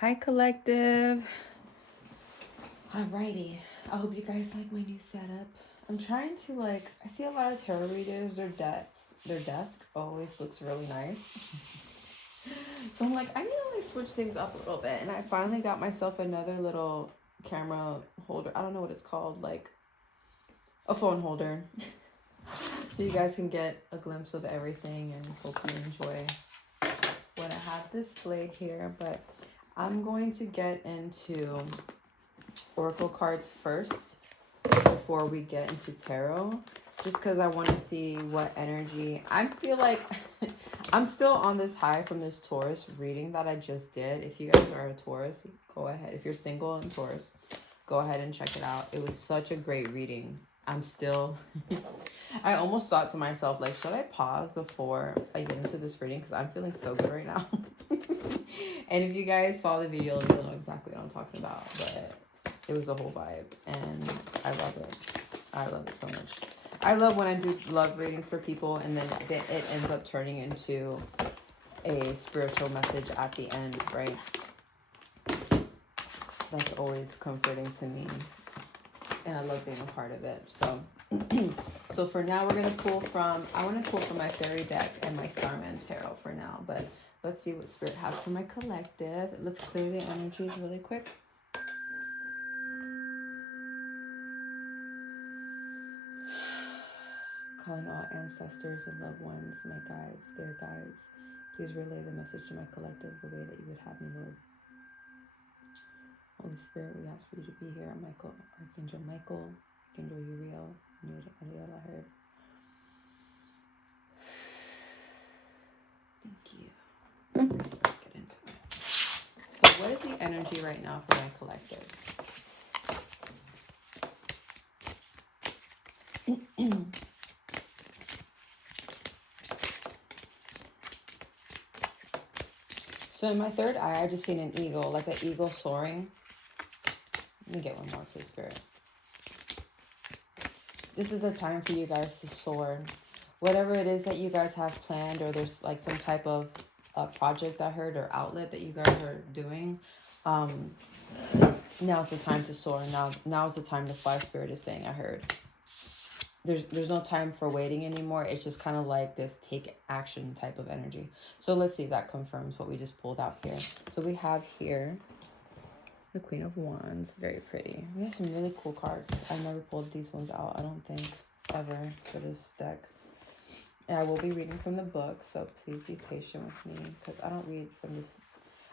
Hi, collective. Alrighty. I hope you guys like my new setup. I'm trying to I see a lot of tarot readers, their desk always looks really nice. So I'm like, I need to switch things up a little bit. And I finally got myself another little camera holder. I don't know what it's called, like a phone holder. So you guys can get a glimpse of everything and hopefully enjoy what I have displayed here. But I'm going to get into oracle cards first before we get into tarot, just because I want to see what energy. I feel like I'm still on this high from this Taurus reading that I just did. If you guys are a Taurus, go ahead. If you're single and Taurus, go ahead and check it out. It was such a great reading. I'm still I almost thought to myself, like, should I pause before I get into this reading, because I'm feeling so good right now. And if you guys saw the video, you'll know exactly what I'm talking about. But it was a whole vibe, and I love it. I love it so much. I love when I do love readings for people, and then it ends up turning into a spiritual message at the end, right? That's always comforting to me, and I love being a part of it. So, so for now, we're gonna pull from. I want to pull from my fairy deck and my Starman tarot for now, but let's see what Spirit has for my collective. Let's clear the energies really quick. Calling all ancestors and loved ones, my guides, their guides. Please relay the message to my collective the way that you would have me, Lord. Holy Spirit, we ask for you to be here. Archangel Michael, Archangel Uriel, Ariel, I heard. Thank you. Let's get into it. So what is the energy right now for my collective? So in my third eye, I just seen an eagle, like an eagle soaring. Let me get one more, please, Spirit. This is a time for you guys to soar. Whatever it is that you guys have planned, or there's like some type of project I heard, or outlet that you guys are doing, now's the time to soar. Now's the time to fly, Spirit is saying, I heard. There's no time for waiting anymore. It's just kind of like this take action type of energy. So let's see if that confirms what we just pulled out here. So we have here the Queen of Wands, very pretty. We have some really cool cards. I never pulled these ones out, I don't think, ever, for this deck. And I will be reading from the book, so please be patient with me, because I don't read from this.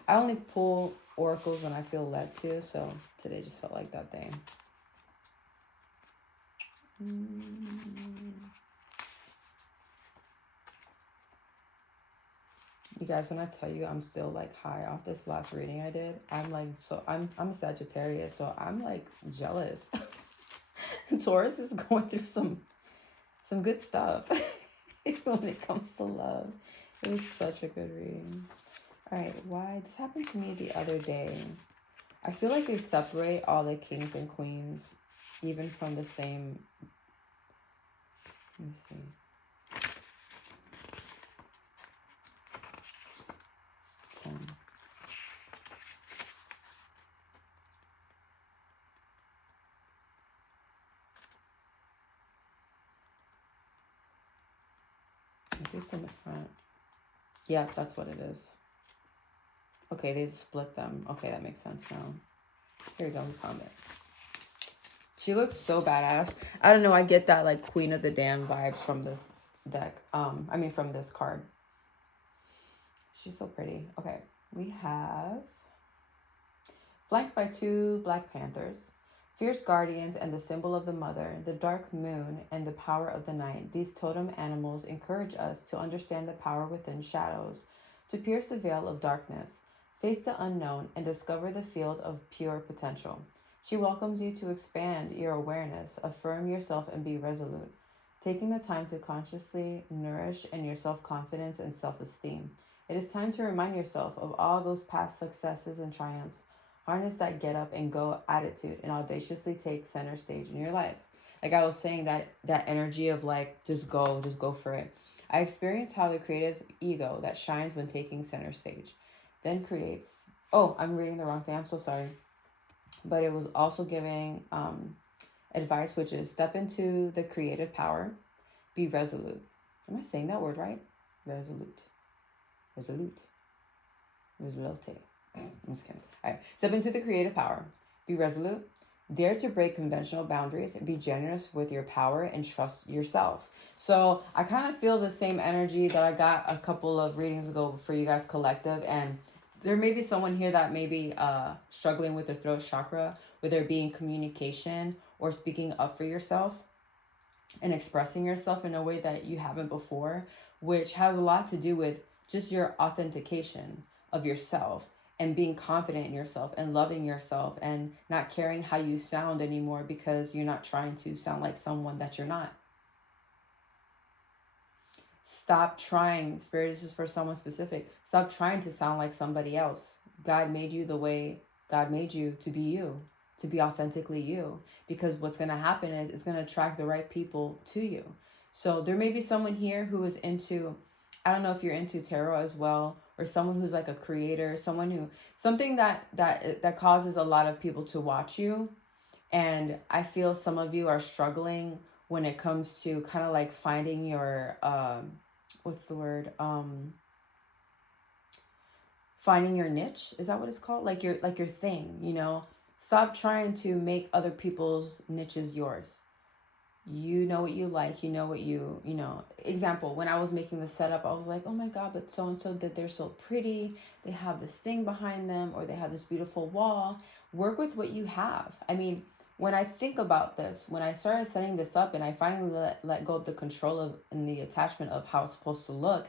I only pull oracles when I feel led to, so today just felt like that day. You guys, when I tell you I'm still like high off this last reading I did, I'm like, so I'm a Sagittarius, so I'm like jealous. Taurus is going through some good stuff when it comes to love. It was such a good reading. All right, why this happened to me the other day? I feel like they separate all the kings and queens, even from the same. Let me see. Maybe it's in the front. Yeah, that's what it is. Okay, they just split them. Okay, that makes sense now. Here we go, we found it. She looks so badass. I don't know, I get that like Queen of the Damned vibes from this deck. From this card. She's so pretty. Okay, we have flanked by 2 Black Panthers, fierce guardians and the symbol of the mother, the dark moon and the power of the night. These totem animals encourage us to understand the power within shadows, to pierce the veil of darkness, face the unknown, and discover the field of pure potential. She welcomes you to expand your awareness, affirm yourself, and be resolute, taking the time to consciously nourish in your self-confidence and self-esteem. It is time to remind yourself of all those past successes and triumphs. Harness that get up and go attitude and audaciously take center stage in your life. Like I was saying, that energy of like, just go for it. I experienced how the creative ego that shines when taking center stage then creates Oh, I'm reading the wrong thing. I'm so sorry. But it was also giving advice, which is step into the creative power, be resolute. Am I saying that word right? Resolute. Resolute. Resolute. I'm just kidding. All right. Step into the creative power. Be resolute. Dare to break conventional boundaries. Be generous with your power and trust yourself. So I kind of feel the same energy that I got a couple of readings ago for you guys collective. And there may be someone here that may be struggling with their throat chakra, whether it be in communication or speaking up for yourself and expressing yourself in a way that you haven't before, which has a lot to do with just your authentication of yourself and being confident in yourself and loving yourself and not caring how you sound anymore because you're not trying to sound like someone that you're not. Stop trying, Spirit, this is for someone specific. Stop trying to sound like somebody else. God made you the way God made you to be you, to be authentically you. Because what's going to happen is it's going to attract the right people to you. So there may be someone here who is into, I don't know if you're into tarot as well, or someone who's like a creator, someone who, something that causes a lot of people to watch you. And I feel some of you are struggling when it comes to kind of like finding your, what's the word? Finding your niche. Is that what it's called? Like your thing, you know? Stop trying to make other people's niches yours. You know what you like, you know what you know. Example, when I was making the setup, I was like, oh my God, but so-and-so did, they're so pretty. They have this thing behind them, or they have this beautiful wall. Work with what you have. I mean, when I think about this, when I started setting this up and I finally let go of the control of and the attachment of how it's supposed to look,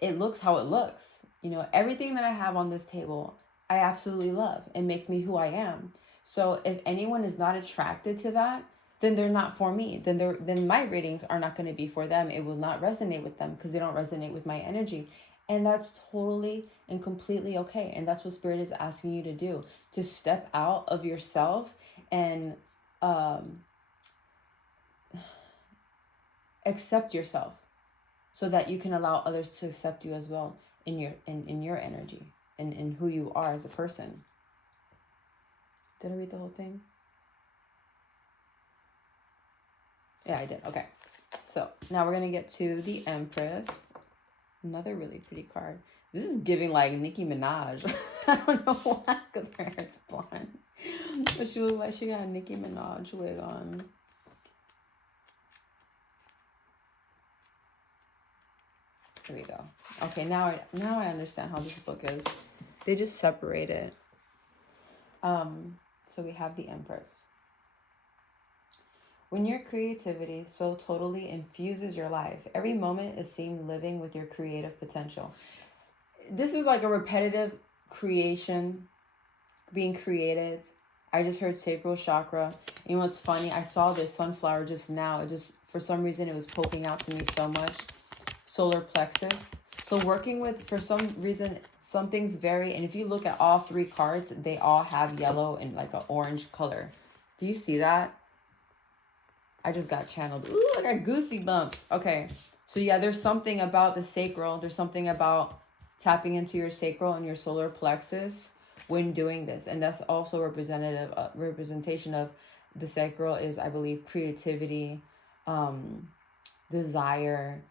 it looks how it looks. You know, everything that I have on this table, I absolutely love. It makes me who I am. So if anyone is not attracted to that, then they're not for me. Then my readings are not going to be for them. It will not resonate with them because they don't resonate with my energy. And that's totally and completely okay. And that's what Spirit is asking you to do, to step out of yourself and accept yourself so that you can allow others to accept you as well in your energy and in who you are as a person. Did I read the whole thing? Yeah, I did. Okay. So now we're going to get to the Empress. Another really pretty card. This is giving like Nicki Minaj. I don't know why, because her hair's blonde. But she looks like she got a Nicki Minaj wig on. Here we go. Okay, now I understand how this book is. They just separate it. So we have the Empress. When your creativity so totally infuses your life, every moment is seen living with your creative potential. This is like a repetitive creation, being creative. I just heard sacral chakra. You know what's funny? I saw this sunflower just now. It just, for some reason, it was poking out to me so much. Solar plexus. So working with, for some reason, some things vary. And if you look at all three cards, they all have yellow and like an orange color. Do you see that? I just got channeled. Ooh, I got goosey bumps. Okay. So yeah, there's something about the sacral. There's something about tapping into your sacral and your solar plexus when doing this. And that's also representation of the sacral is, I believe, creativity, desire.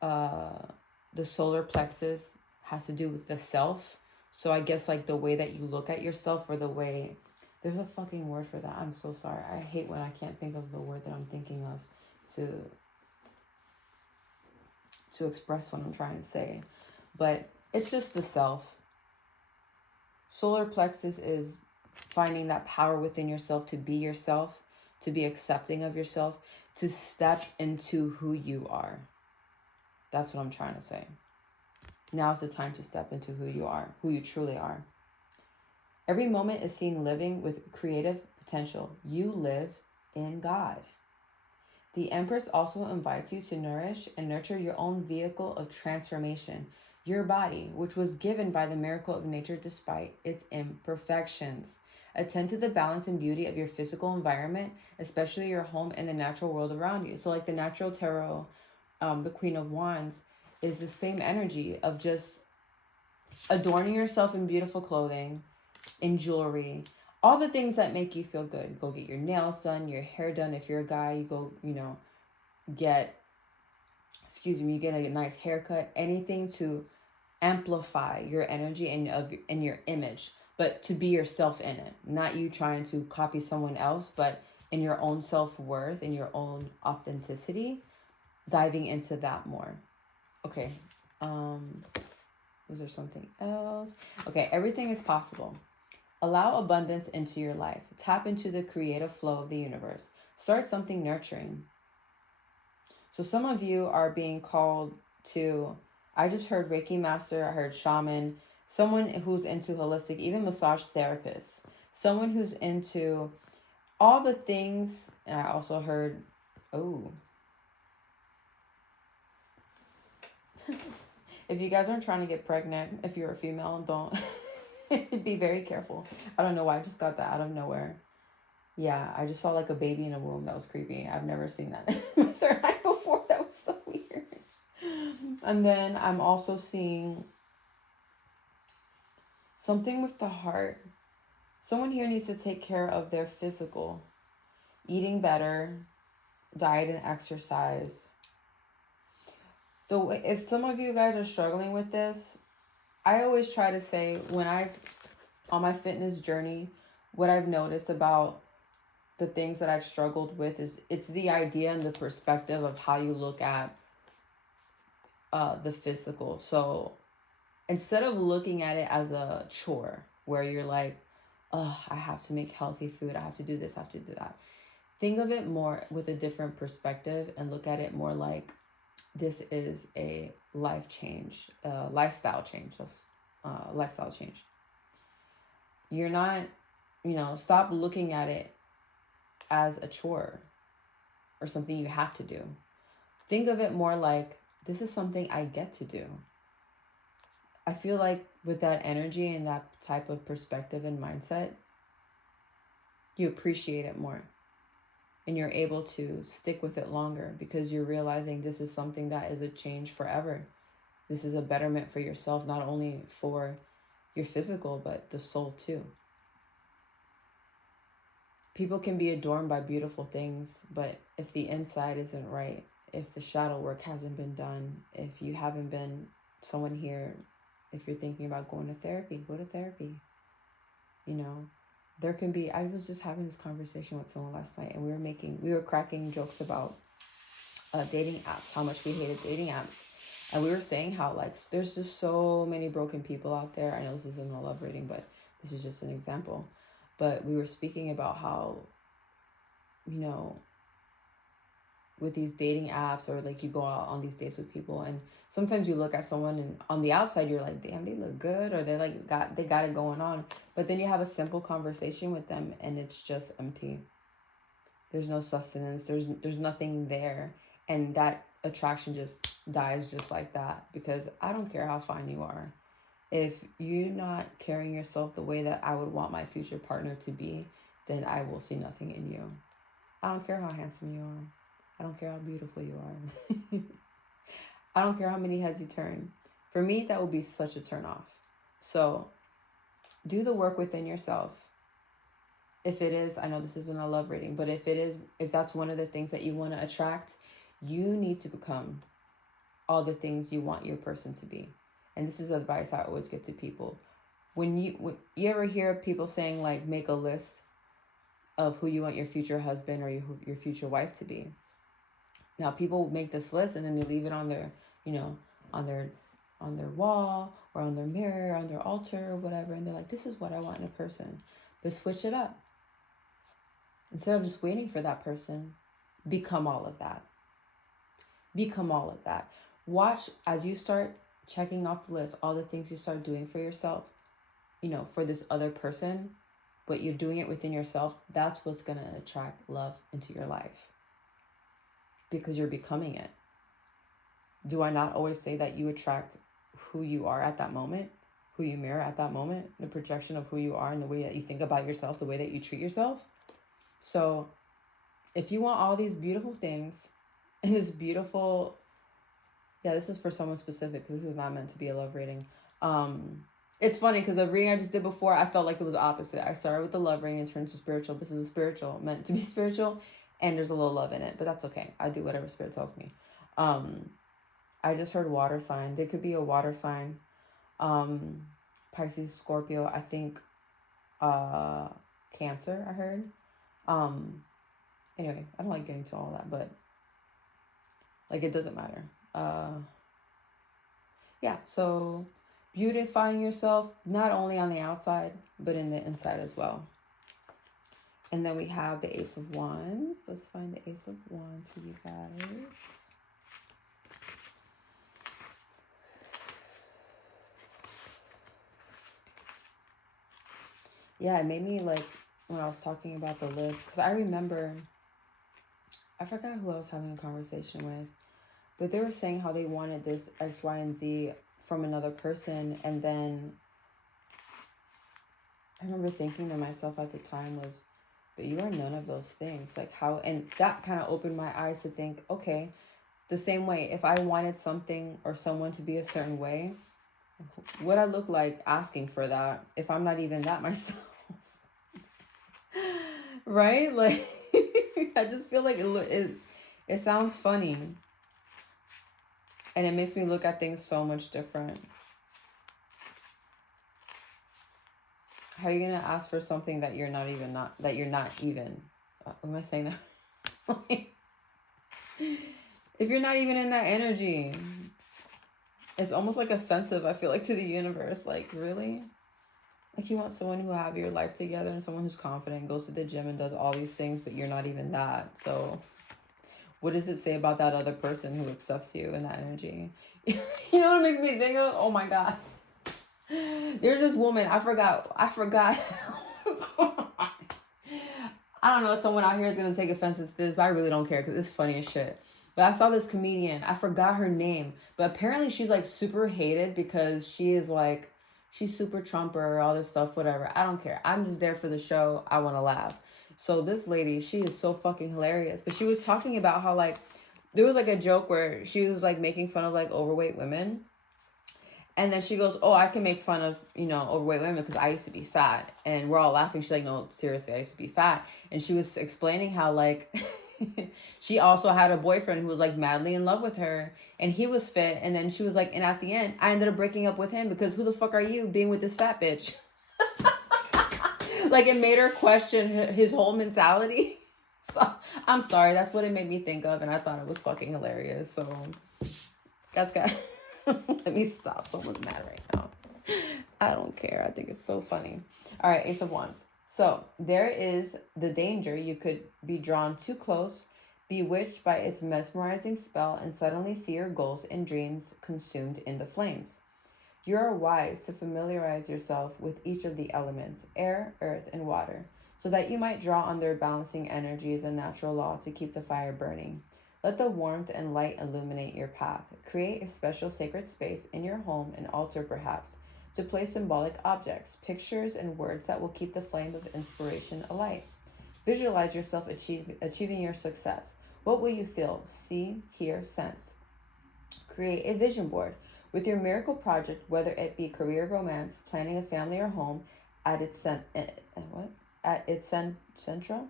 The solar plexus has to do with the self. So I guess like the way that you look at yourself, or the way, there's a fucking word for that. I'm so sorry. I hate when I can't think of the word that I'm thinking of to express what I'm trying to say. But it's just the self. Solar plexus is finding that power within yourself to be yourself, to be accepting of yourself, to step into who you are. That's what I'm trying to say. Now's the time to step into who you are, who you truly are. Every moment is seen living with creative potential. You live in God. The Empress also invites you to nourish and nurture your own vehicle of transformation, your body, which was given by the miracle of nature despite its imperfections. Attend to the balance and beauty of your physical environment, especially your home and the natural world around you. So like the natural tarot, the Queen of Wands, is the same energy of just adorning yourself in beautiful clothing, in jewelry, all the things that make you feel good. Go get your nails done, your hair done. If you're a guy, you go, get, you get a nice haircut, anything to amplify your energy and your image, but to be yourself in it, not you trying to copy someone else, but in your own self-worth, in your own authenticity, diving into that more. Okay. Was there something else? Okay, everything is possible. Allow abundance into your life. Tap into the creative flow of the universe. Start something nurturing. So some of you are being called to, I just heard Reiki master, I heard shaman, someone who's into holistic, even massage therapists, someone who's into all the things. And I also heard, if you guys aren't trying to get pregnant, if you're a female, don't be very careful. I don't know why I just got that out of nowhere. Yeah, I just saw like a baby in a womb. That was creepy. I've never seen that in my third eye before. That was so weird. And then I'm also seeing something with the heart. Someone here needs to take care of their physical, eating better, diet and exercise. If some of you guys are struggling with this, I always try to say, on my fitness journey, what I've noticed about the things that I've struggled with is it's the idea and the perspective of how you look at the physical. So instead of looking at it as a chore where you're like, oh, I have to make healthy food, I have to do this, I have to do that. Think of it more with a different perspective and look at it more like this is a life change, lifestyle change. Lifestyle change. You're not, stop looking at it as a chore or something you have to do. Think of it more like this is something I get to do. I feel like with that energy and that type of perspective and mindset, you appreciate it more and you're able to stick with it longer because you're realizing this is something that is a change forever. This is a betterment for yourself, not only for your physical, but the soul too. People can be adorned by beautiful things, but if the inside isn't right, if the shadow work hasn't been done, if you haven't been someone here, if you're thinking about going to therapy, go to therapy. There can be, I was just having this conversation with someone last night and we were cracking jokes about dating apps, how much we hated dating apps. And we were saying how like there's just so many broken people out there. I know this isn't a love reading, but this is just an example. But we were speaking about how, with these dating apps or like you go out on these dates with people and sometimes you look at someone and on the outside you're like, damn, they look good, or they got it going on. But then you have a simple conversation with them and it's just empty. There's no sustenance. There's nothing there. And that attraction just dies just like that, because I don't care how fine you are. If you're not carrying yourself the way that I would want my future partner to be, then I will see nothing in you. I don't care how handsome you are. I don't care how beautiful you are. I don't care how many heads you turn. For me, that would be such a turn off. So do the work within yourself. If it is, I know this isn't a love reading, but if that's one of the things that you want to attract, you need to become all the things you want your person to be. And this is advice I always give to people. When you ever hear people saying like, make a list of who you want your future husband or your future wife to be. Now people make this list and then they leave it on their, on their wall or on their mirror, on their altar or whatever. And they're like, this is what I want in a person. But switch it up. Instead of just waiting for that person, become all of that. Become all of that. Watch as you start checking off the list, all the things you start doing for yourself, for this other person, but you're doing it within yourself. That's what's going to attract love into your life, because you're becoming it. Do I not always say that you attract who you are at that moment, who you mirror at that moment, the projection of who you are and the way that you think about yourself, the way that you treat yourself? So if you want all these beautiful things and this beautiful, this is for someone specific because this is not meant to be a love reading. It's funny because the reading I just did before, I felt like it was opposite. I started with the love reading and turned to spiritual. This is a spiritual, meant to be spiritual, and there's a little love in it, but that's okay. I do whatever spirit tells me. I just heard water sign. There could be a water sign. Pisces, Scorpio, I think Cancer, I heard. Anyway, I don't like getting to all that, but like it doesn't matter. Yeah, so beautifying yourself not only on the outside but in the inside as well. And then we have the Ace of Wands. Let's find the Ace of Wands for you guys. Yeah, it made me like when I was talking about the list, because I remember, I forgot who I was having a conversation with, but they were saying how they wanted this X, Y, and Z from another person. And then I remember thinking to myself at the time was, but you are none of those things. Like how, and that kind of opened my eyes to think, okay, the same way, if I wanted something or someone to be a certain way, what I look like asking for that if I'm not even that myself? Right? Like, I just feel like it sounds funny. And it makes me look at things so much different. How are you going to ask for something that you're not even, am I saying that? If you're not even in that energy, it's almost like offensive, I feel like, to the universe. Like, really? Like, you want someone who have your life together and someone who's confident, goes to the gym and does all these things, but you're not even that. So what does it say about that other person who accepts you in that energy? You know what it makes me think of? Oh my God. There's this woman, I forgot. I don't know if someone out here is going to take offense to this, but I really don't care because it's funny as shit. But I saw this comedian, I forgot her name, but apparently she's like super hated because she is like, she's super Trumper, all this stuff, whatever. I don't care. I'm just there for the show. I want to laugh. So this lady, she is so fucking hilarious. But she was talking about how like, there was like a joke where she was like making fun of like overweight women. And then she goes, oh, I can make fun of, overweight women because I used to be fat. And we're all laughing. She's like, no, seriously, I used to be fat. And she was explaining how like, she also had a boyfriend who was like madly in love with her. And he was fit. And then she was like, and at the end, I ended up breaking up with him because who the fuck are you being with this fat bitch? Like it made her question his whole mentality. So I'm sorry. That's what it made me think of. And I thought it was fucking hilarious. So that's got... Let me stop. Someone's mad right now. I don't care. I think it's so funny. All right, Ace of Wands. So there is the danger you could be drawn too close, bewitched by its mesmerizing spell, and suddenly see your goals and dreams consumed in the flames. You are wise to familiarize yourself with each of the elements, air, earth, and water, so that you might draw on their balancing energy as a natural law to keep the fire burning. Let the warmth and light illuminate your path. Create a special sacred space in your home, an altar perhaps, to place symbolic objects, pictures, and words that will keep the flame of inspiration alight. Visualize yourself achieving your success. What will you feel, see, hear, sense? Create a vision board with your miracle project, whether it be career, romance, planning a family, or home, at its central,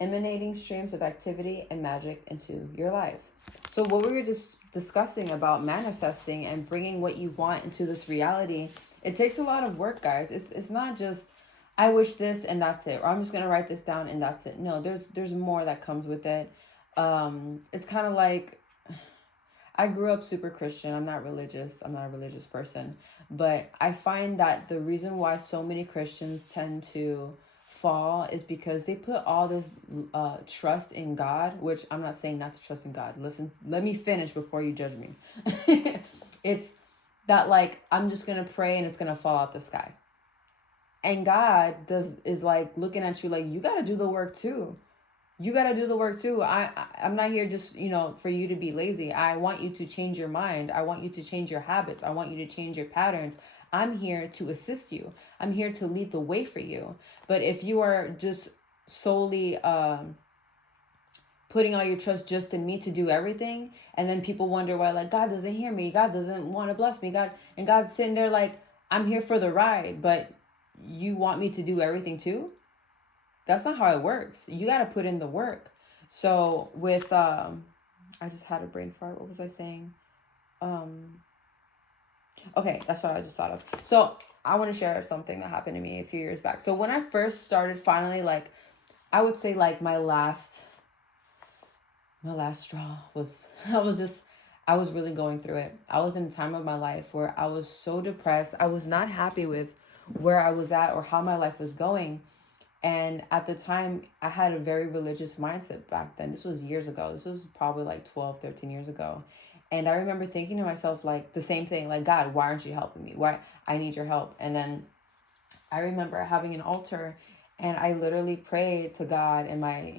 emanating streams of activity and magic into your life. So what we were just discussing about manifesting and bringing what you want into this reality, it takes a lot of work, guys. It's not just, I wish this and that's it, or I'm just going to write this down and that's it. No, there's more that comes with it. It's kind of like, I grew up super Christian. I'm not a religious person, but I find that the reason why so many Christians tend to fall is because they put all this trust in God, which I'm not saying not to trust in God. Listen, let me finish before you judge me. It's that like, I'm just going to pray and it's going to fall out the sky. And God is like looking at you like, you got to do the work too. You got to do the work too. I'm not here just, for you to be lazy. I want you to change your mind. I want you to change your habits. I want you to change your patterns. I'm here to assist you. I'm here to lead the way for you. But if you are just solely putting all your trust just in me to do everything. And then people wonder why, like, God doesn't hear me. God doesn't want to bless me. And God's sitting there like, I'm here for the ride, but you want me to do everything too? That's not how it works. You got to put in the work. So with, I just had a brain fart. What was I saying? Okay, that's what I just thought of. So I want to share something that happened to me a few years back. So when I first started finally, like, I would say like my last straw was, I was really going through it. I was in a time of my life where I was so depressed. I was not happy with where I was at or how my life was going. And at the time, I had a very religious mindset back then. This was years ago. This was probably like 12, 13 years ago. And I remember thinking to myself, like, the same thing, like, God, why aren't you helping me? Why? I need your help. And then I remember having an altar, and I literally prayed to God and my,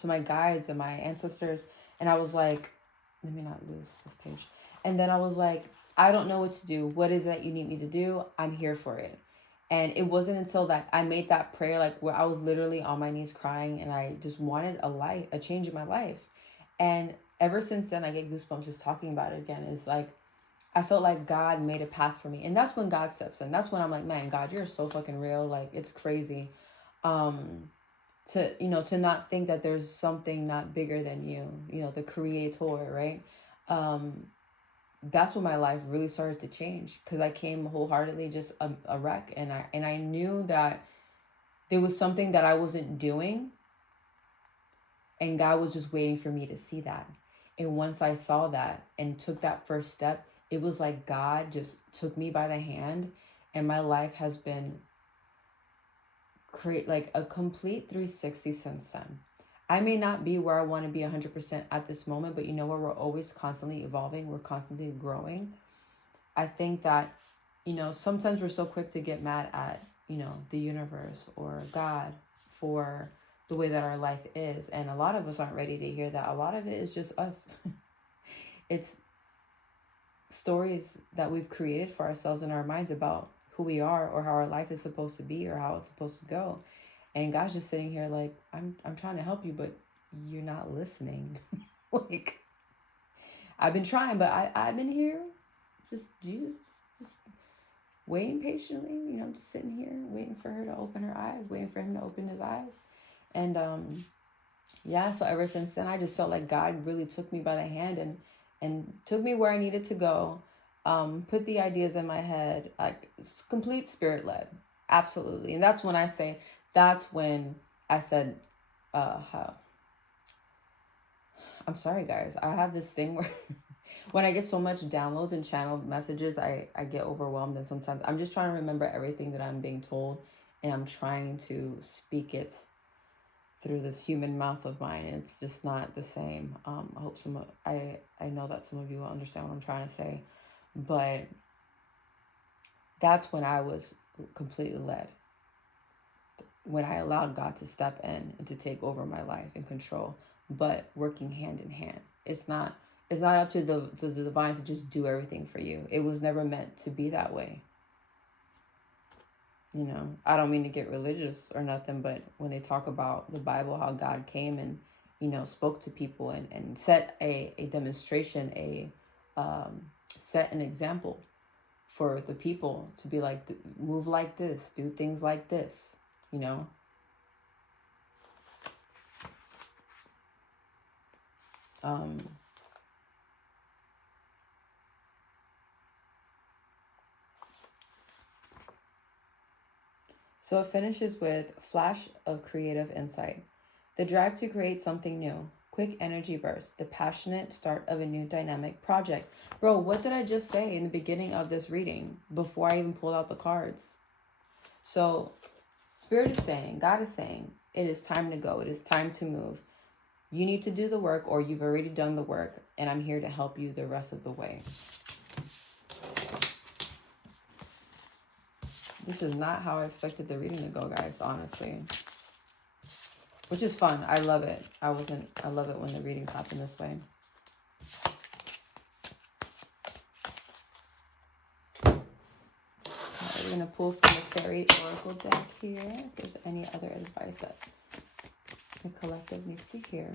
to my guides and my ancestors. And I was like, let me not lose this page. And then I was like, I don't know what to do. What is it you need me to do? I'm here for it. And it wasn't until that I made that prayer, like where I was literally on my knees crying, and I just wanted a change in my life. And ever since then, I get goosebumps just talking about it again. It's like, I felt like God made a path for me. And that's when God steps in. That's when I'm like, man, God, you're so fucking real. Like, it's crazy. To not think that there's something not bigger than you, the creator, right? That's when my life really started to change, because I came wholeheartedly just a wreck. And I knew that there was something that I wasn't doing, and God was just waiting for me to see that. And once I saw that and took that first step, it was like God just took me by the hand, and my life has been like a complete 360 since then. I may not be where I want to be 100% at this moment, but you know what? We're always constantly evolving. We're constantly growing. I think that, sometimes we're so quick to get mad at, the universe or God for the way that our life is. And a lot of us aren't ready to hear that. A lot of it is just us. It's stories that we've created for ourselves in our minds about who we are or how our life is supposed to be or how it's supposed to go. And God's just sitting here like, I'm trying to help you, but you're not listening. Like, I've been trying, but I've been here, just waiting patiently, just sitting here, waiting for her to open her eyes, waiting for him to open his eyes. And so ever since then, I just felt like God really took me by the hand and took me where I needed to go. Put the ideas in my head, like complete spirit led. Absolutely. And that's when I said, I'm sorry, guys. I have this thing where when I get so much downloads and channel messages, I get overwhelmed. And sometimes I'm just trying to remember everything that I'm being told, and I'm trying to speak it through this human mouth of mine. And it's just not the same. I hope I know that some of you will understand what I'm trying to say. But that's when I was completely led. When I allowed God to step in and to take over my life and control, but working hand in hand. It's not up to the divine to just do everything for you. It was never meant to be that way. I don't mean to get religious or nothing, but when they talk about the Bible, how God came and, spoke to people and set a demonstration, set an example for the people to be like, move like this, do things like this, So it finishes with flash of creative insight. The drive to create something new. Quick energy burst. The passionate start of a new dynamic project. Bro, what did I just say in the beginning of this reading before I even pulled out the cards? So Spirit is saying, God is saying, it is time to go. It is time to move. You need to do the work, or you've already done the work, and I'm here to help you the rest of the way. This is not how I expected the reading to go, guys, honestly. Which is fun. I love it. I love it when the readings happen this way. Right, we're going to pull from the Fairy Oracle deck here. If there's any other advice that the collective needs to hear.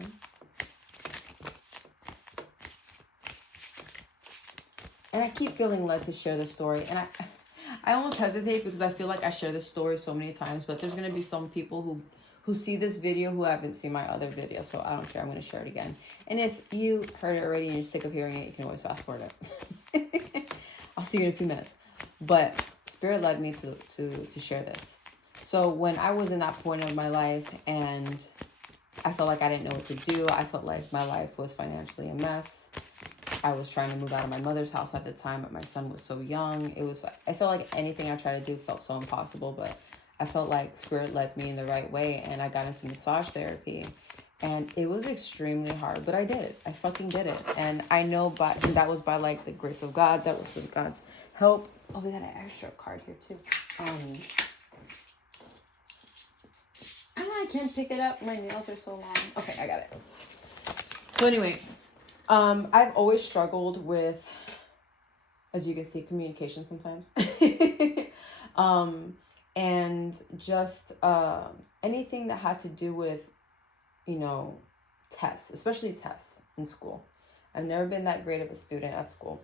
And I keep feeling led to share this story. And I almost hesitate because I feel like I share this story so many times, but there's going to be some people who see this video who haven't seen my other video, so I don't care. I'm going to share it again. And if you heard it already and you're sick of hearing it, you can always fast forward it. I'll see you in a few minutes. But Spirit led me to share this. So when I was in that point of my life and I felt like I didn't know what to do, I felt like my life was financially a mess. I was trying to move out of my mother's house at the time, but my son was so young. I felt like anything I tried to do felt so impossible, but I felt like Spirit led me in the right way, and I got into massage therapy. And it was extremely hard, but I did it. I fucking did it. And I know that was by like the grace of God. That was with God's help. Oh, we got an extra card here too. I can't pick it up. My nails are so long. Okay, I got it. So anyway, I've always struggled with, as you can see, communication sometimes. And just anything that had to do with, tests, especially tests in school. I've never been that great of a student at school.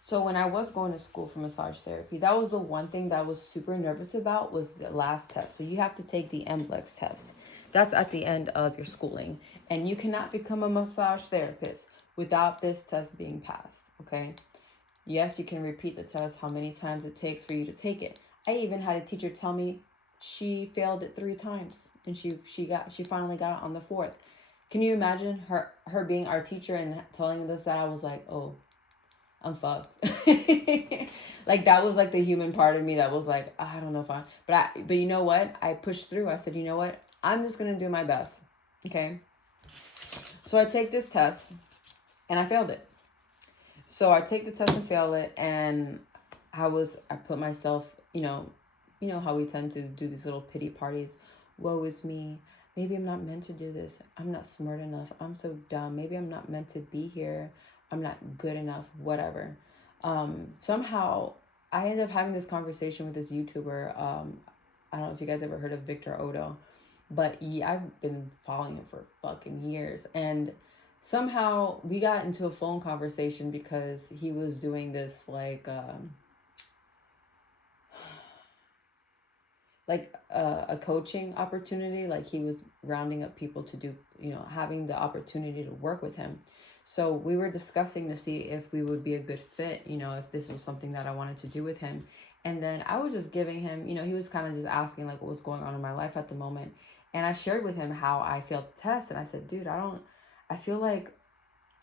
So when I was going to school for massage therapy, that was the one thing that I was super nervous about, was the last test. So you have to take the MBLEX test. That's at the end of your schooling. And you cannot become a massage therapist without this test being passed, okay? Yes, you can repeat the test, how many times it takes for you to take it. I even had a teacher tell me she failed it 3 times and she finally got it on the 4th. Can you imagine her being our teacher and telling us that? I was like, oh, I'm fucked. Like, that was like the human part of me that was like, I don't know if but you know what? I pushed through. I said, you know what? I'm just going to do my best. Okay. So I take this test and I failed it. So I take the test and fail it. And I put myself, you know how we tend to do these little pity parties. Woe is me. Maybe I'm not meant to do this. I'm not smart enough. I'm so dumb. Maybe I'm not meant to be here. I'm not good enough, whatever. Somehow I ended up having this conversation with this YouTuber. I don't know if you guys ever heard of Victor Odo, but I've been following him for fucking years. And somehow we got into a phone conversation because he was doing this a coaching opportunity. Like, he was rounding up people to do, having the opportunity to work with him. So we were discussing to see if we would be a good fit, if this was something that I wanted to do with him. And then I was just giving him, he was kind of just asking like what was going on in my life at the moment. And I shared with him how I failed the test. And I said, dude, I feel like,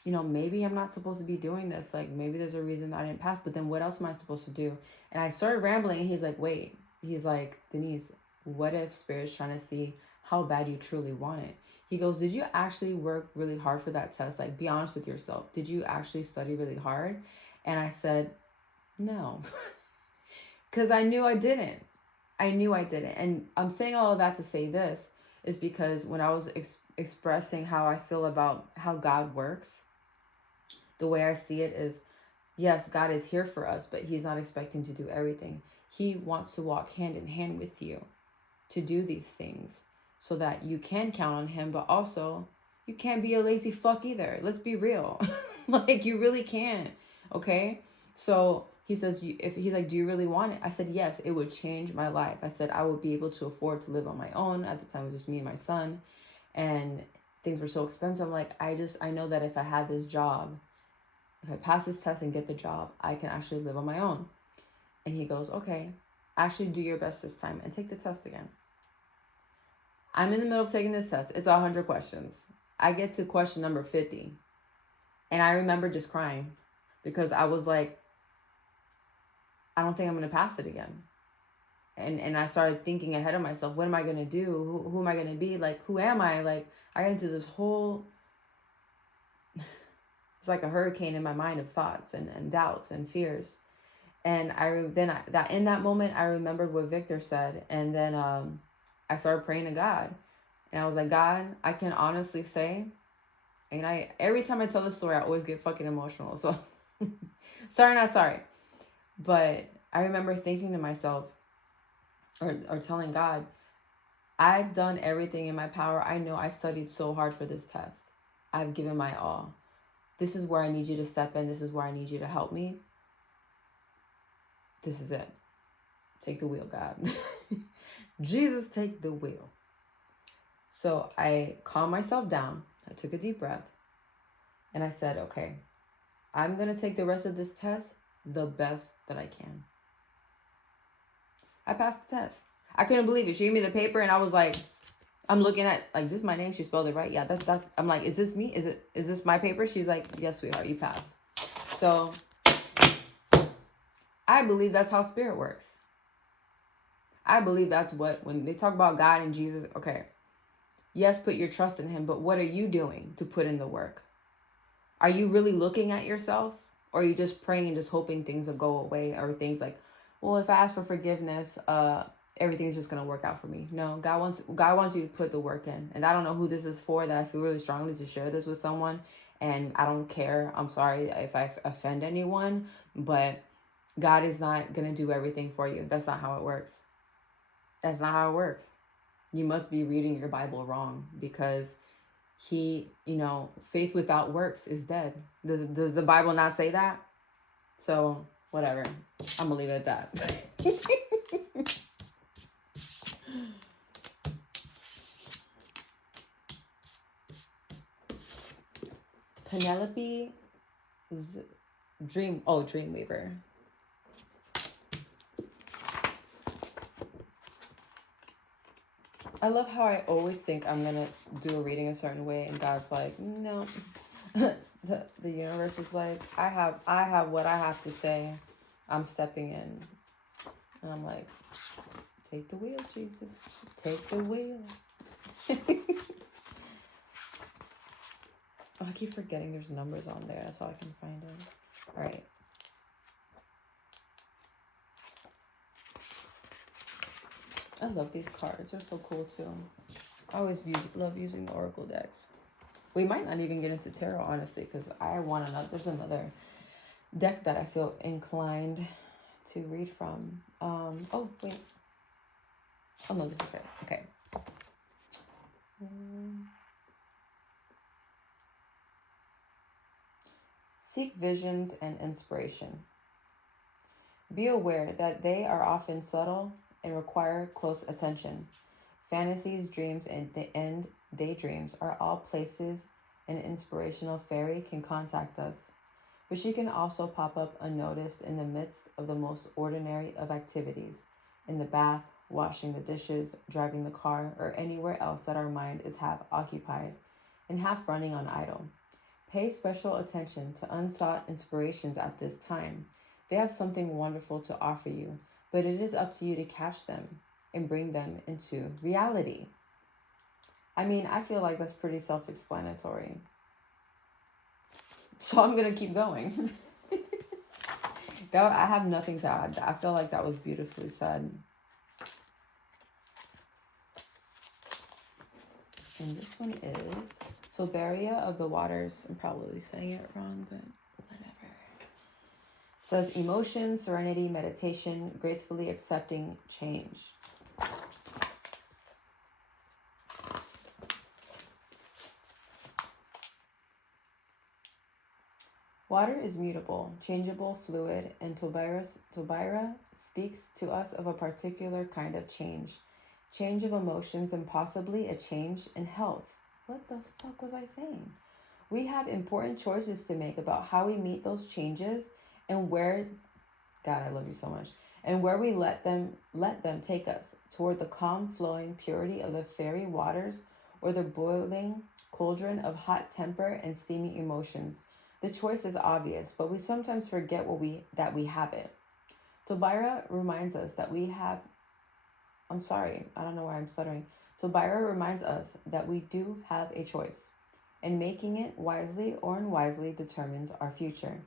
maybe I'm not supposed to be doing this. Like, maybe there's a reason I didn't pass, but then what else am I supposed to do? And I started rambling, and he's like, wait. He's like, Denise, what if Spirit's trying to see how bad you truly want it? He goes, did you actually work really hard for that test? Like, be honest with yourself. Did you actually study really hard? And I said, no. Because I knew I didn't. And I'm saying all of that to say this is because when I was expressing how I feel about how God works, the way I see it is, yes, God is here for us, but he's not expecting to do everything. He wants to walk hand in hand with you to do these things so that you can count on him, but also you can't be a lazy fuck either. Let's be real. Like, you really can't. Okay. So he says, he's like, do you really want it? I said, yes, it would change my life. I said, I would be able to afford to live on my own. At the time, it was just me and my son, and things were so expensive. I'm like, I know that if I had this job, if I pass this test and get the job, I can actually live on my own. And he goes, okay, actually do your best this time and take the test again. I'm in the middle of taking this test. It's 100 questions. I get to question number 50. And I remember just crying because I was like, I don't think I'm going to pass it again. And I started thinking ahead of myself, what am I going to do? Who am I going to be? Like, who am I? Like, I got into this whole, it's like a hurricane in my mind of thoughts and doubts and fears. And in that moment, I remembered what Victor said. And then I started praying to God. And I was like, God, I can honestly say, and every time I tell this story, I always get fucking emotional. So, sorry, not sorry. But I remember thinking to myself, or telling God, I've done everything in my power. I know I studied so hard for this test. I've given my all. this is where I need you to step in. This is where I need you to help me. This is it. Take the wheel, God. Jesus, take the wheel. So I calmed myself down. I took a deep breath. And I said, okay, I'm going to take the rest of this test the best that I can. I passed the test. I couldn't believe it. She gave me the paper and I was like, I'm looking at, like, this is my name. She spelled it right. Yeah, that's. I'm like, is this me? Is this my paper? She's like, yes, sweetheart, you passed. So I believe that's how spirit works. I believe that's what, when they talk about God and Jesus, okay, yes, put your trust in him, but what are you doing to put in the work? Are you really looking at yourself? Or are you just praying and just hoping things will go away? Or things like, well, if I ask for forgiveness, everything's just going to work out for me. No, God wants you to put the work in. And I don't know who this is for, that I feel really strongly to share this with someone. And I don't care. I'm sorry if I offend anyone, but God is not going to do everything for you. That's not how it works. That's not how it works. You must be reading your Bible wrong, because faith without works is dead. Does the Bible not say that? So whatever. I'm gonna leave it at that. Penelope Dreamweaver. I love how I always think I'm gonna do a reading a certain way, and God's like, no. The universe is like, I have what I have to say. I'm stepping in. And I'm like, take the wheel, Jesus. Take the wheel. Oh, I keep forgetting there's numbers on there. That's all I can find them. All right. I love these cards. They're so cool too. I always love using the Oracle decks. We might not even get into tarot, honestly, because there's another deck that I feel inclined to read from. Oh, wait. Oh, no, this is right. Okay. Seek visions and inspiration. Be aware that they are often subtle and require close attention. Fantasies, dreams, and daydreams are all places an inspirational fairy can contact us, but she can also pop up unnoticed in the midst of the most ordinary of activities, in the bath, washing the dishes, driving the car, or anywhere else that our mind is half occupied and half running on idle. Pay special attention to unsought inspirations at this time. They have something wonderful to offer you, but it is up to you to catch them and bring them into reality. I mean, I feel like that's pretty self-explanatory. So I'm going to keep going. I have nothing to add. I feel like that was beautifully said. And this one is Tobaria of the Waters. I'm probably saying it wrong, but whatever. It says emotion, serenity, meditation, gracefully accepting change. Water is mutable, changeable, fluid, and Tobira speaks to us of a particular kind of change. Change of emotions and possibly a change in health. What the fuck was I saying? We have important choices to make about how we meet those changes and where, God, I love you so much, and where we let them take us toward the calm, flowing purity of the fairy waters or the boiling cauldron of hot temper and steamy emotions. The choice is obvious, but we sometimes forget that we have it. Tobira reminds us that we have, I'm sorry, I don't know why I'm stuttering. Tobira reminds us that we do have a choice, and making it wisely or unwisely determines our future.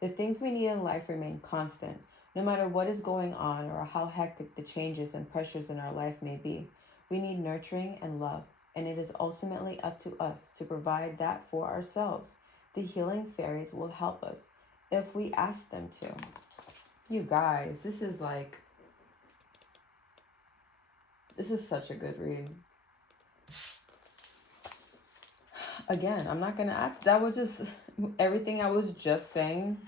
The things we need in life remain constant, no matter what is going on or how hectic the changes and pressures in our life may be. We need nurturing and love, and it is ultimately up to us to provide that for ourselves. The healing fairies will help us if we ask them to. You guys, this is such a good read. Again, I'm not going to ask. That was just, everything I was just saying,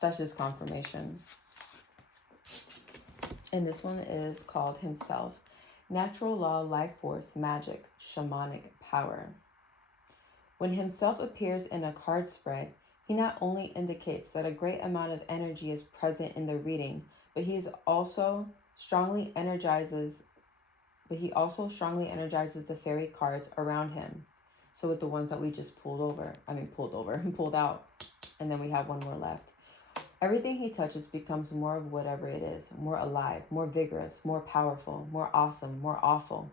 that's just confirmation. And this one is called Himself. Natural law, life force, magic, shamanic power. When Himself appears in a card spread, he not only indicates that a great amount of energy is present in the reading, but he also strongly energizes the fairy cards around him. So with the ones that we just pulled out, and then we have one more left. Everything he touches becomes more of whatever it is, more alive, more vigorous, more powerful, more awesome, more awful.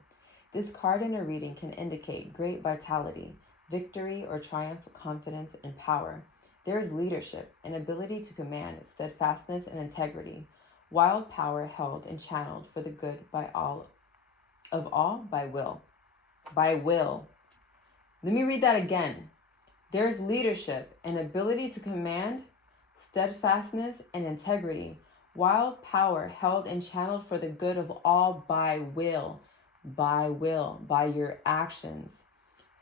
This card in a reading can indicate great vitality, victory or triumph, confidence, and power. There is leadership, an ability to command, steadfastness, and integrity. Wild power held and channeled for the good by will. By will. Let me read that again. There's leadership, an ability to command, steadfastness, and integrity. Wild power held and channeled for the good of all by will. By will, by your actions.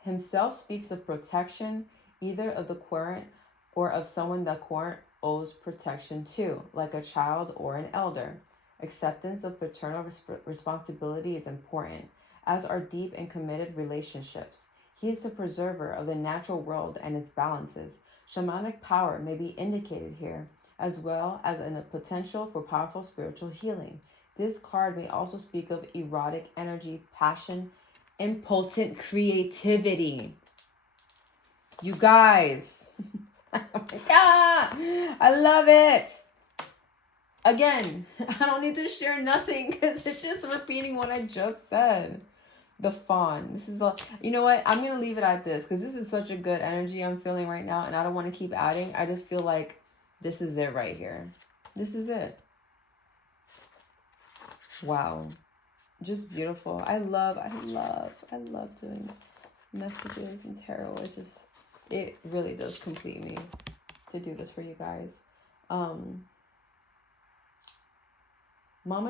Himself speaks of protection, either of the querent or of someone the querent owes protection to, like a child or an elder. Acceptance of paternal responsibility is important, as are deep and committed relationships. He is the preserver of the natural world and its balances. Shamanic power may be indicated here, as well as in a potential for powerful spiritual healing. This card may also speak of erotic energy, passion, and potent creativity. You guys. Oh my God. I love it. Again, I don't need to share nothing because it's just repeating what I just said. The fawn. This is you know what? I'm going to leave it at this because this is such a good energy I'm feeling right now, and I don't want to keep adding. I just feel like this is it right here. This is it. Wow. Just beautiful. I love doing messages and tarot. It's just, it really does complete me to do this for you guys. Mama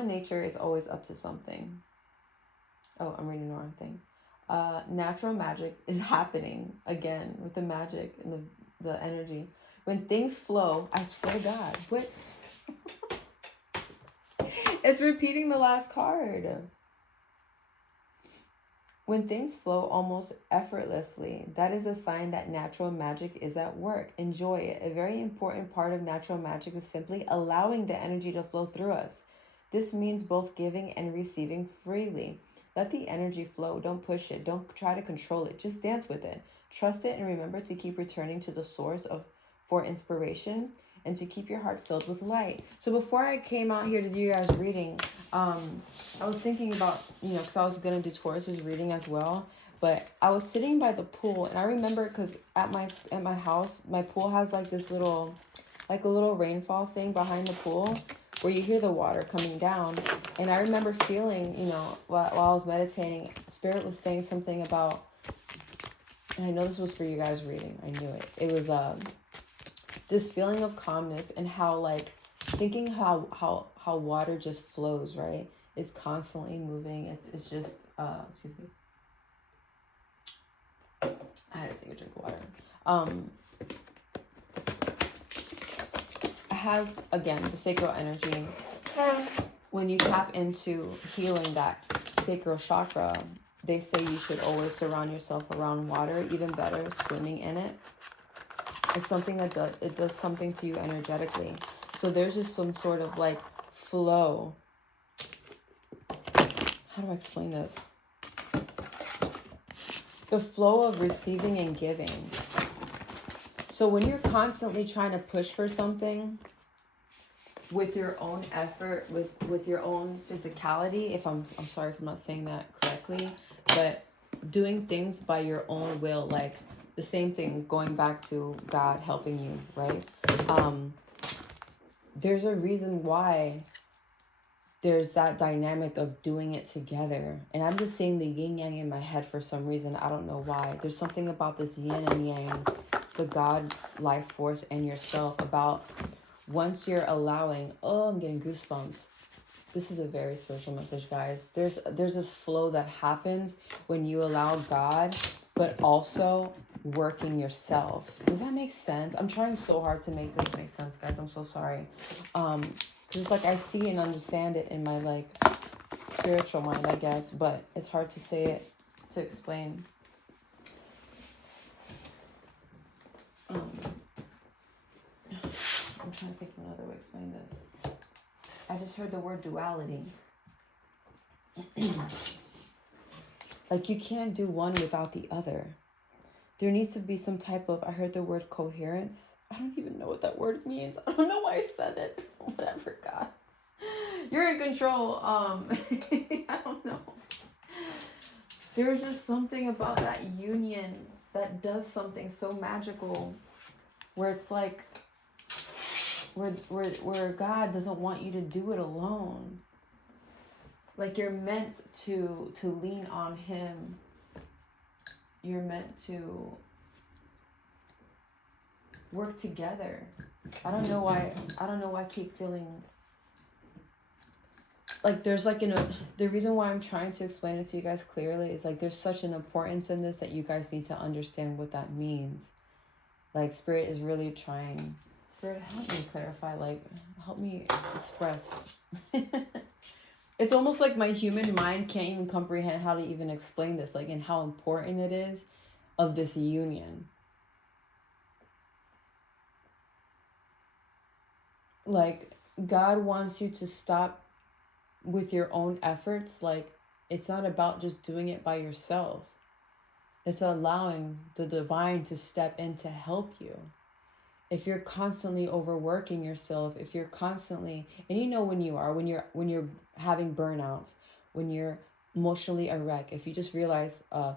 Nature is always up to something. Oh, I'm reading the wrong thing. Natural magic is happening again with the magic and the energy. When things flow, I swear to God, what? It's repeating the last card. When things flow almost effortlessly, that is a sign that natural magic is at work. Enjoy it. A very important part of natural magic is simply allowing the energy to flow through us. This means both giving and receiving freely. Let the energy flow. Don't push it. Don't try to control it. Just dance with it. Trust it and remember to keep returning to the source for inspiration and to keep your heart filled with light. So before I came out here to do you guys reading, I was thinking about, because I was going to do Taurus's reading as well. But I was sitting by the pool, and I remember because at my house, my pool has like this little, like a little rainfall thing behind the pool where you hear the water coming down. And I remember feeling, while I was meditating, Spirit was saying something about, and I know this was for you guys reading. I knew it. It was this feeling of calmness and how, like, thinking how water just flows, right? It's constantly moving. It's just, excuse me. I had to take a drink of water. It has, again, the sacral energy. When you tap into healing that sacral chakra, they say you should always surround yourself around water, even better, swimming in it. It's something that does something to you energetically. So there's just some sort of like flow. How do I explain this? The flow of receiving and giving. So when you're constantly trying to push for something with your own effort, with your own physicality, I'm sorry if I'm not saying that correctly, but doing things by your own will, like the same thing, going back to God helping you, right? There's a reason why there's that dynamic of doing it together. And I'm just saying the yin yang in my head for some reason. I don't know why. There's something about this yin and yang, the God life force and yourself, about once you're allowing, I'm getting goosebumps. This is a very spiritual message, guys. There's this flow that happens when you allow God but also working yourself. Does that make sense? I'm trying so hard to make this make sense, guys. I'm so sorry. Because it's like I see and understand it in my like spiritual mind, I guess, but it's hard to say it, to explain. I'm trying to think of another way to explain this. I just heard the word duality. Like you can't do one without the other. There needs to be some type of, I heard the word coherence. I don't even know what that word means. I don't know why I said it. Whatever, God. You're in control. I don't know. There's just something about that union that does something so magical, where it's like, where God doesn't want you to do it alone. Like you're meant to lean on Him. You're meant to work together. I don't know why I keep feeling like there's like the reason why I'm trying to explain it to you guys clearly is like there's such an importance in this that you guys need to understand what that means. Like Spirit is really trying. Spirit, help me clarify, like help me express. It's almost like my human mind can't even comprehend how to even explain this, like, and how important it is of this union. Like, God wants you to stop with your own efforts. Like, it's not about just doing it by yourself. It's allowing the divine to step in to help you. If you're constantly overworking yourself, if you're constantly, and you know when you are, when you're having burnouts, when you're emotionally a wreck, if you just realize, I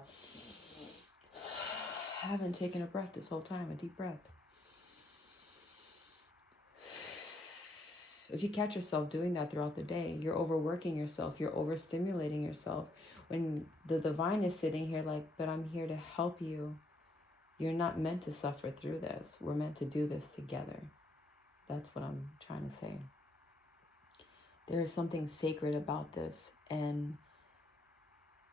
haven't taken a breath this whole time, a deep breath. If you catch yourself doing that throughout the day, you're overworking yourself, you're overstimulating yourself. When the divine is sitting here like, but I'm here to help you. You're not meant to suffer through this. We're meant to do this together. That's what I'm trying to say. There is something sacred about this, and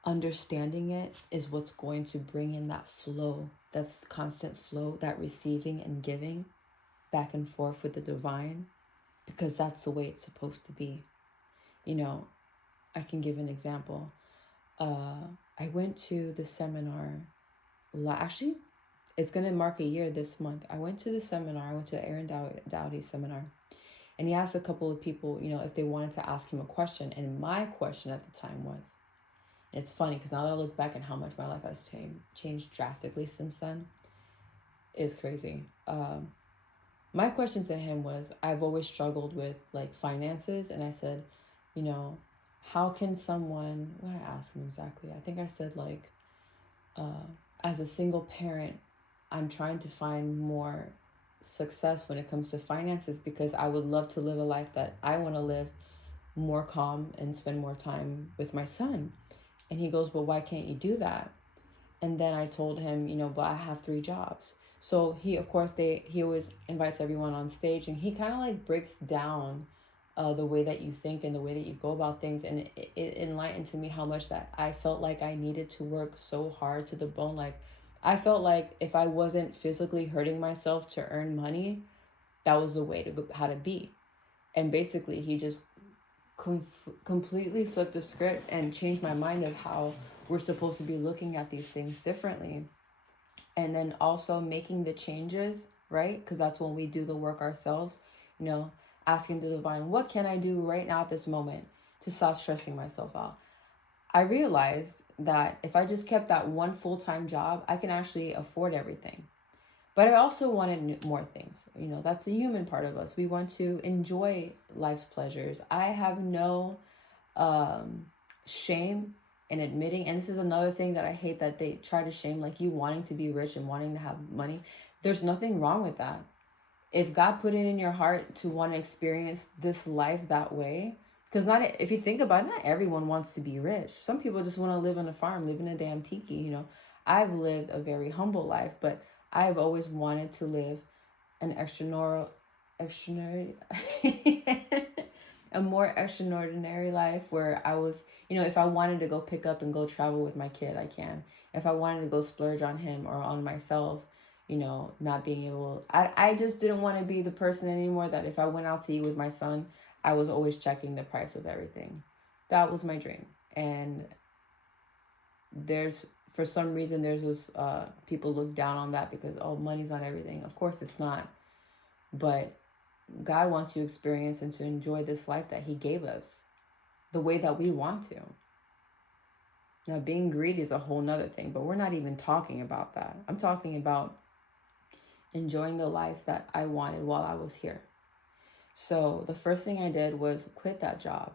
understanding it is what's going to bring in that flow, that's constant flow, that receiving and giving back and forth with the divine, because that's the way it's supposed to be. You know, I can give an example. I went to the seminar, actually, it's going to mark a year this month. I went to the seminar. I went to Aaron Dowdy's seminar. And he asked a couple of people, you know, if they wanted to ask him a question. And my question at the time was, it's funny because now that I look back at how much my life has changed drastically since then, it's crazy. My question to him was, I've always struggled with like finances. And I said, you know, how can someone, what did I ask him exactly? I think I said like, as a single parent, I'm trying to find more success when it comes to finances, because I would love to live a life that I want to live, more calm and spend more time with my son. And he goes, well, why can't you do that? And then I told him, you know, but I have 3 jobs. So he, of course, he always invites everyone on stage, and he kind of like breaks down the way that you think and the way that you go about things. And it enlightened to me how much that I felt like I needed to work so hard to the bone. Like, I felt like if I wasn't physically hurting myself to earn money, that was the way to go, how to be. And basically, he just completely flipped the script and changed my mind of how we're supposed to be looking at these things differently. And then also making the changes, right? Because that's when we do the work ourselves, you know, asking the divine, what can I do right now at this moment to stop stressing myself out? I realized that if I just kept that one full-time job, I can actually afford everything. But I also wanted more things. You know, that's the human part of us. We want to enjoy life's pleasures. I have no shame in admitting, and this is another thing that I hate, that they try to shame, like you wanting to be rich and wanting to have money. There's nothing wrong with that. If God put it in your heart to want to experience this life that way, because if you think about it, not everyone wants to be rich. Some people just want to live on a farm, live in a damn tiki, you know. I've lived a very humble life, but I've always wanted to live an a more extraordinary life where I was, you know, if I wanted to go pick up and go travel with my kid, I can. if I wanted to go splurge on him or on myself, you know, not being able, I just didn't want to be the person anymore that if I went out to eat with my son, I was always checking the price of everything. That was my dream. And there's, for some reason, there's this, people look down on that because, oh, money's not everything. Of course it's not. But God wants you to experience and to enjoy this life that he gave us the way that we want to. Now, being greedy is a whole nother thing, but we're not even talking about that. I'm talking about enjoying the life that I wanted while I was here. So the first thing I did was quit that job.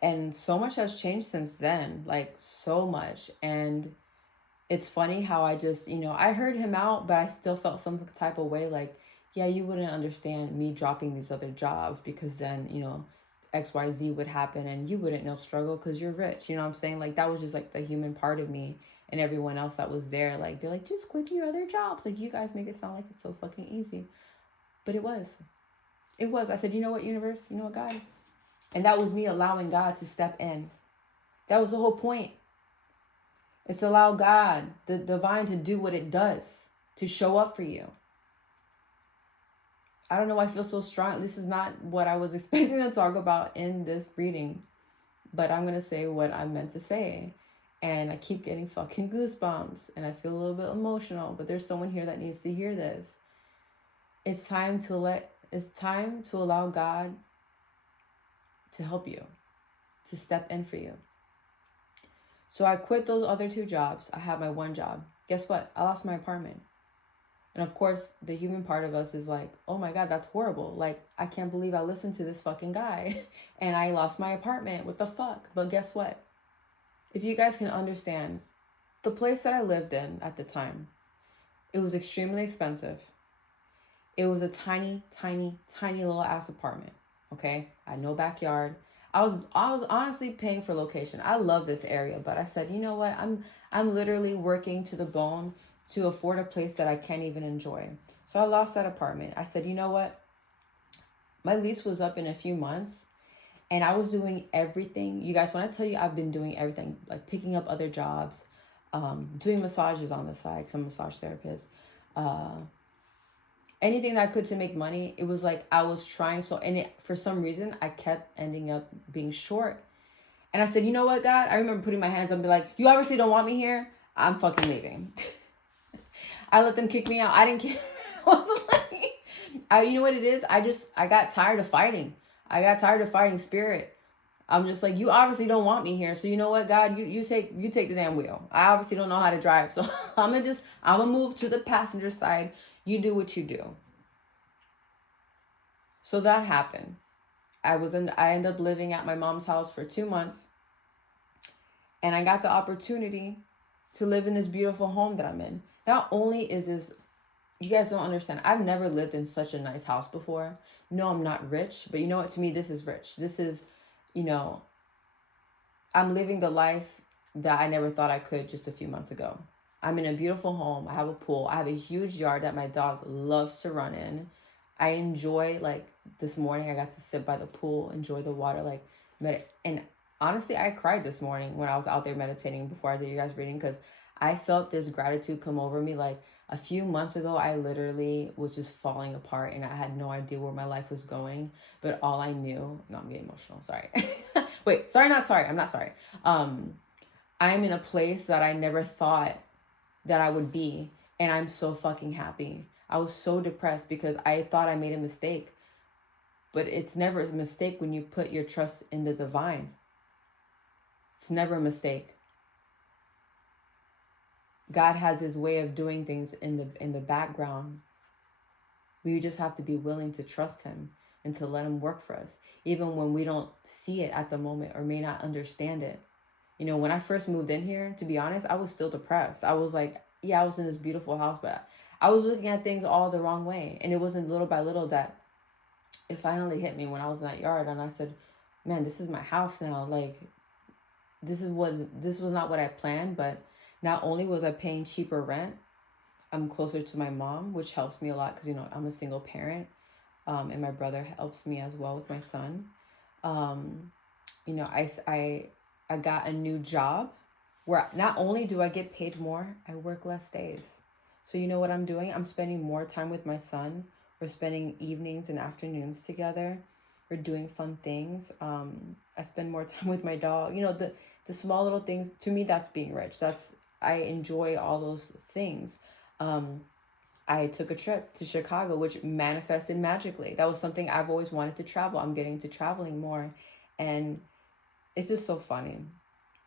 And so much has changed since then, like so much. And it's funny how I just, you know, I heard him out, but I still felt some type of way like, yeah, you wouldn't understand me dropping these other jobs because then, you know, XYZ would happen and you wouldn't know struggle because you're rich. You know what I'm saying? Like, that was just like the human part of me and everyone else that was there. Like, they're like, just quit your other jobs. Like, you guys make it sound like it's so fucking easy. But it was. It was. I said, you know what, universe? You know what, God? And that was me allowing God to step in. That was the whole point. It's to allow God, the divine, to do what it does, to show up for you. I don't know why I feel so strong. This is not what I was expecting to talk about in this reading. But I'm going to say what I meant to say. And I keep getting fucking goosebumps. And I feel a little bit emotional. But there's someone here that needs to hear this. It's time to allow God to help you. To step in for you. So I quit those other 2 jobs. I have my 1 job. Guess what? I lost my apartment. And of course, the human part of us is like, oh my God, that's horrible. Like, I can't believe I listened to this fucking guy and I lost my apartment. What the fuck? But guess what? If you guys can understand, the place that I lived in at the time, it was extremely expensive. It was a tiny, tiny, tiny little ass apartment. Okay? I had no backyard. I was honestly paying for location. I love this area, but I said, you know what? I'm literally working to the bone to afford a place that I can't even enjoy. So I lost that apartment. I said, you know what? My lease was up in a few months and I was doing everything. You guys, when I tell you I've been doing everything, like picking up other jobs, doing massages on the side, because I'm a massage therapist, anything that I could to make money, it was like I was trying. So, and for some reason, I kept ending up being short. And I said, you know what, God? I remember putting my hands up and be like, you obviously don't want me here. I'm fucking leaving. I let them kick me out. I didn't care. I was like, you know what it is? I got tired of fighting. I got tired of fighting spirit. I'm just like, you obviously don't want me here. So you know what, God, you take the damn wheel. I obviously don't know how to drive. So I'm gonna move to the passenger side. You do what you do. So that happened. I ended up living at my mom's house for 2 months. And I got the opportunity to live in this beautiful home that I'm in. Not only is this, you guys don't understand, I've never lived in such a nice house before. No, I'm not rich, but you know what? To me, this is rich. This is, you know, I'm living the life that I never thought I could just a few months ago. I'm in a beautiful home. I have a pool. I have a huge yard that my dog loves to run in. I enjoy, like, this morning I got to sit by the pool, enjoy the water, like, and honestly, I cried this morning when I was out there meditating before I did you guys reading, because I felt this gratitude come over me. Like, a few months ago, I literally was just falling apart and I had no idea where my life was going. But all I knew, no, I'm getting emotional, sorry. Wait, sorry, not sorry. I'm not sorry. I'm in a place that I never thought that I would be. And I'm so fucking happy. I was so depressed because I thought I made a mistake. But it's never a mistake when you put your trust in the divine. It's never a mistake. God has his way of doing things in the background. We just have to be willing to trust him and to let him work for us, even when we don't see it at the moment or may not understand it. You know, when I first moved in here, to be honest, I was still depressed. I was like, yeah, I was in this beautiful house, but I was looking at things all the wrong way. And it wasn't little by little that it finally hit me when I was in that yard. And I said, man, this is my house now. Like, this was not what I planned, but not only was I paying cheaper rent, I'm closer to my mom, which helps me a lot because, you know, I'm a single parent, and my brother helps me as well with my son. You know, I got a new job. where not only do I get paid more, I work less days. So you know what I'm doing? I'm spending more time with my son. We're spending evenings and afternoons together. We're doing fun things. I spend more time with my dog. You know, the small little things, to me, that's being rich. I enjoy all those things. I took a trip to Chicago, which manifested magically. That was something I've always wanted to travel. I'm getting to traveling more. And it's just so funny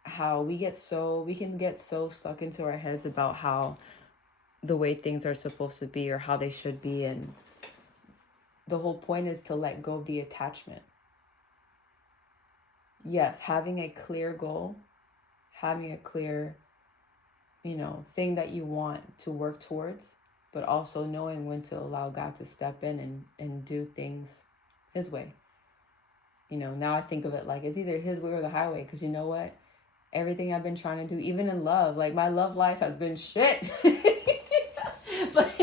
how we can get so stuck into our heads about how the way things are supposed to be or how they should be. And the whole point is to let go of the attachment. Yes, having a clear goal, having a clear, thing that you want to work towards, but also knowing when to allow God to step in and do things his way. Now I think of it like it's either his way or the highway, because you know what? Everything I've been trying to do, even in love, like my love life has been shit. but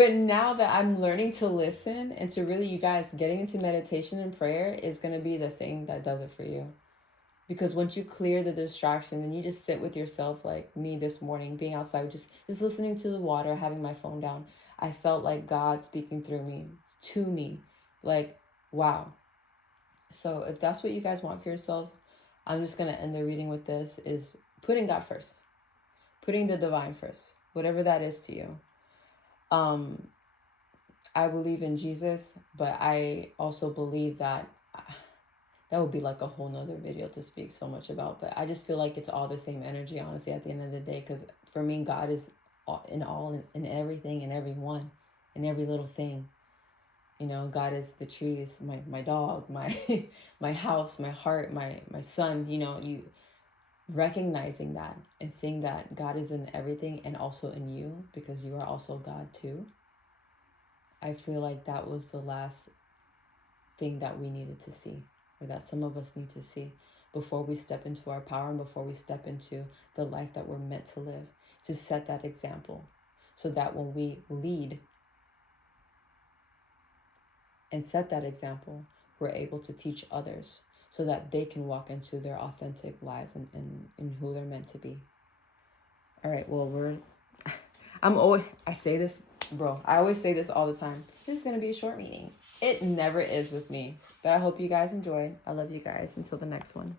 But now that I'm learning to listen and to really, you guys, getting into meditation and prayer is going to be the thing that does it for you. Because once you clear the distraction and you just sit with yourself, like me this morning, being outside, just listening to the water, having my phone down, I felt like God speaking through me, to me. Like, wow. So if that's what you guys want for yourselves, I'm just going to end the reading with this, is putting God first. Putting the divine first. Whatever that is to you. I believe in Jesus, but I also believe that would be like a whole nother video to speak so much about. But I just feel like it's all the same energy, honestly, at the end of the day. Because for me, God is in everything and everyone, in every little thing. God is the trees, my dog, my my house, my heart, my son. You recognizing that and seeing that God is in everything and also in you, because you are also God too. I feel like that was the last thing that we needed to see, or that some of us need to see before we step into our power and before we step into the life that we're meant to live, to set that example so that when we lead and set that example, we're able to teach others so that they can walk into their authentic lives and who they're meant to be. All right, well, I say this, bro, I always say this all the time. This is going to be a short meeting. It never is with me, but I hope you guys enjoyed. I love you guys. Until the next one.